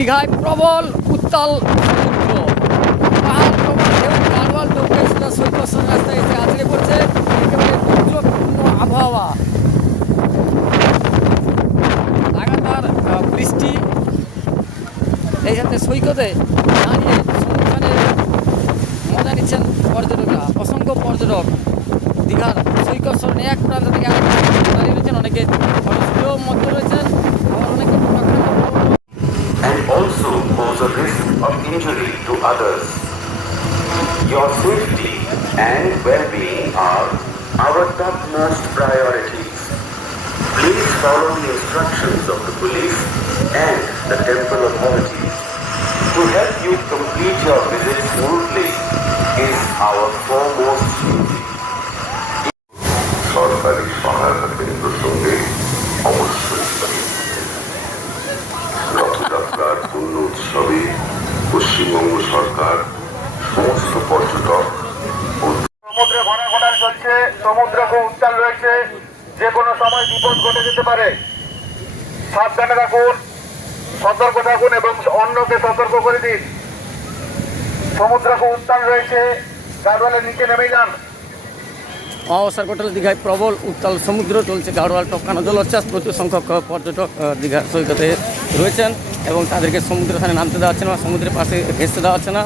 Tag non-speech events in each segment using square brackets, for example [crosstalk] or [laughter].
দীঘায় প্রবল উত্তাল পাহাড় সৈকত পড়ছে আবহাওয়া। বৃষ্টি সৈকতে দাঁড়িয়ে সমুদ্রে মজা নিচ্ছেন পর্যটকরা। অসংখ্য পর্যটক দীঘার সৈকত সরণে এক প্রান্ত থেকে আরেক দাঁড়িয়ে রয়েছেন। অনেকে মধ্যে রয়েছেন, আবার অনেকে others. Your safety and well-being are our topmost priorities. Please follow the instructions of the police and the temple authorities. To help you complete your visit smoothly is our foremost duty. সরকারি সহায়তা কেন্দ্র সঙ্গে অবশ্যই রথযাত্রার পূর্ণ উৎসবে পশ্চিমবঙ্গ সরকার সমস্ত পর্যটক সমুদ্রে ঘোড়া ঘোড়াল চলছে সমুদ্র খুব উত্তাল রয়েছে যে কোনো সময় বিপদ ঘটে যেতে পারে। সাবধানে থাকুন সতর্ক থাকুন এবং অন্যকে সতর্ক করে দিন। সমুদ্র খুব উত্তাল রয়েছে গাড়োয়ালের নিচে নেমে যান। অবসর হোটেল দীঘায় প্রবল উত্তাল সমুদ্র চলছে গাড়োয়াল টপকানো জলোচ্ছ্বাস প্রচুর সংখ্যক পর্যটক দীঘা সৈকতে রয়েছেন। এবং তাদেরকে সমুদ্রের এখানে নামতে দেওয়া হচ্ছে না, সমুদ্রের পাশে ঘেসতে দেওয়া হচ্ছে না।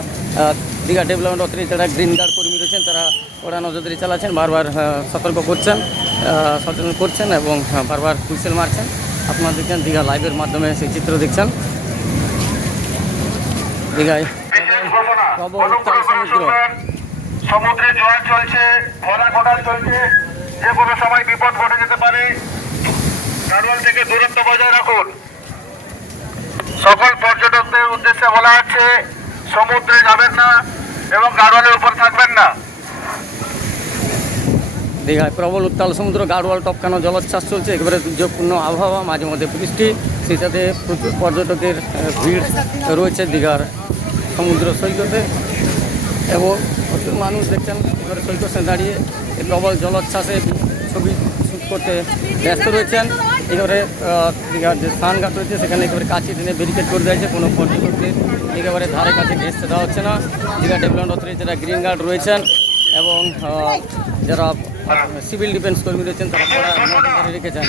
দীঘা ডেভেলপমেন্ট অথরিটি, যারা গ্রিন গার্ড কর্মী রয়েছেন, তারা ওরা নজরদারি চালাচ্ছেন, বারবার সতর্ক করছেন সচেতন করছেন এবং বারবার হুইসেল মারছেন। আপনারা দেখছেন দীঘা লাইভের মাধ্যমে সেই চিত্র দেখছেন। দীঘায় সমুদ্র। জোয়ার চলছে, ঘোড়া ঘোড়াল চলছে যে কোনো সময় বিপদ ঘটে যেতে পারে। গাড়োয়াল থেকে দূরত্ব বজায় রাখুন। সকল পর্যটকদের উদ্দেশ্যে বলা আছে সমুদ্রে যাবেন না এবং গাড়োয়ালের উপর থাকবেন না। দীঘায় প্রবল উত্তাল সমুদ্র, গাড়োয়াল, টপকানো জলোচ্ছ্বাস চলছে, একেবারে দুর্যোগপূর্ণ আবহাওয়া, মাঝে মধ্যে বৃষ্টি, সেই সাথে প্রচুর পর্যটকের ভিড় রয়েছে দীঘার সমুদ্র সৈকতে। এবং প্রচুর মানুষ দেখছেন এবারে সৈকতে দাঁড়িয়ে প্রবল জলোচ্ছ্বাসে ছবি শ্যুট করতে ব্যস্ত রয়েছেন। একেবারে দীঘার যে স্নানঘাট রয়েছে, সেখানে একেবারে কাছে টেনে ব্যারিকেড করে দিয়েছে কোনো পর্যটকদের একেবারে ধারে কাছে ঘেসতে দেওয়া হচ্ছে না। দীঘা ডেভেলপমেন্ট অথরিটি যারা গ্রিন গার্ড রয়েছেন এবং যারা সিভিল ডিফেন্স কর্মী রয়েছেন, তারা রেখেছেন।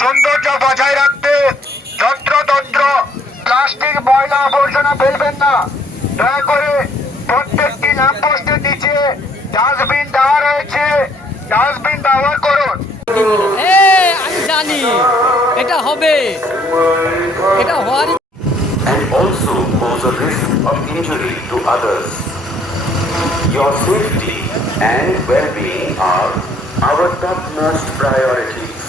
সৌন্দর্য বজায় রাখতে যন্ত্রতন্ত্র প্লাস্টিক, ময়লা আবর্জনা ফেলবেন না। দয়া করে প্রত্যেকটি ল্যাম্পপোস্টের নিচে ডাস্টবিন দেওয়া রয়েছে। ডাস্টবিন ব্যবহার করুন। আমি জানি এটা হবে এটা হওয়ারই and also pose a risk of injury to others. Your safety and well-being are our topmost priorities.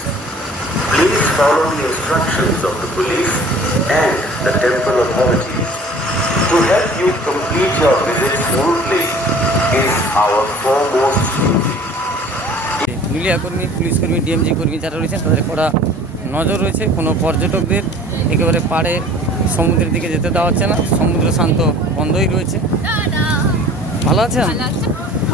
Please follow the instructions of the police and the temple authorities. To help you complete your visit smoothly is our foremost duty. মিলিয়া কর্মী police কর্মী DMG কর্মী যারা রয়েছেন তাদের কড়া নজর রয়েছে। কোনো পর্যটকদের একেবারে পাড়ে সমুদ্রের দিকে যেতে দেওয়া হচ্ছে না। সমুদ্র শান্ত বন্ধই রয়েছে। ভালো আছেন?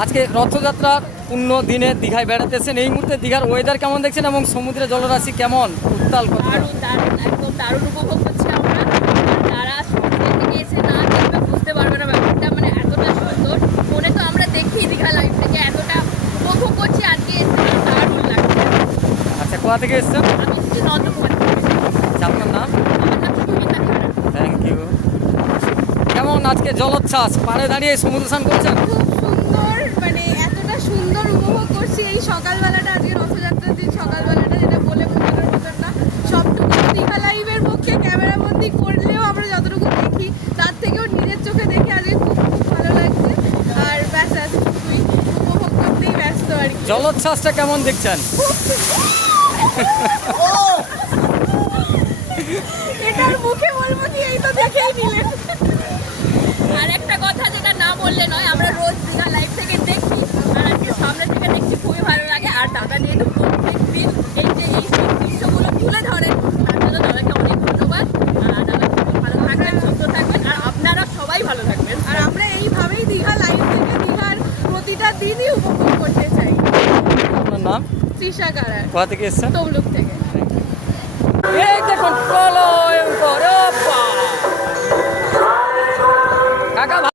আজকে রথযাত্রার পূর্ণ দিনে দীঘায় বেড়াতেছেন। এই মুহূর্তে দীঘার ওয়েদার কেমন দেখছেন এবং সমুদ্রের জলরাশি কেমন? উত্তাল কতটা দারুণ দারুণ একদম দারুণ উপভোগ করছি আমরা। এসে না দেখবে বুঝতে পারবে না ব্যাপারটা মানে এতটা সুন্দর ফোনে তো আমরা দেখি দীঘা লাইভ থেকে এতটা উপভোগ করছি আজকে এসে দারুণ লাগছে আচ্ছা কোথা থেকে এসছেন? আপনার নাম থ্যাংক ইউ কেমন আজকে জলোচ্ছ্বাস? পাড়ে দাঁড়িয়ে সমুদ্র স্নান করছেন? খুব সুন্দর মানে এতটা সুন্দর উপভোগ করছি এই সকালবেলাটা আজকে রথযাত্রার দিন সকালবেলাটা যেটা বলে বোঝানোর মতন না। সবটুকু দীঘা লাইভের পক্ষে ক্যামেরাবন্দি করলেও আমরা যতটুকু দেখি তার থেকেও নিজের চোখে দেখে আজকে খুব খুব ভালো লাগছে। আর ব্যাস এতটুকুই উপভোগ করতেই ব্যস্ত আর কি। জলোচ্ছ্বাসটা কেমন দেখছেন? এটার [laughs] oh! তৃষা কারার। কোথা থেকে এসছেন? তমলুক থেকে। এই দেখুন প্রলয়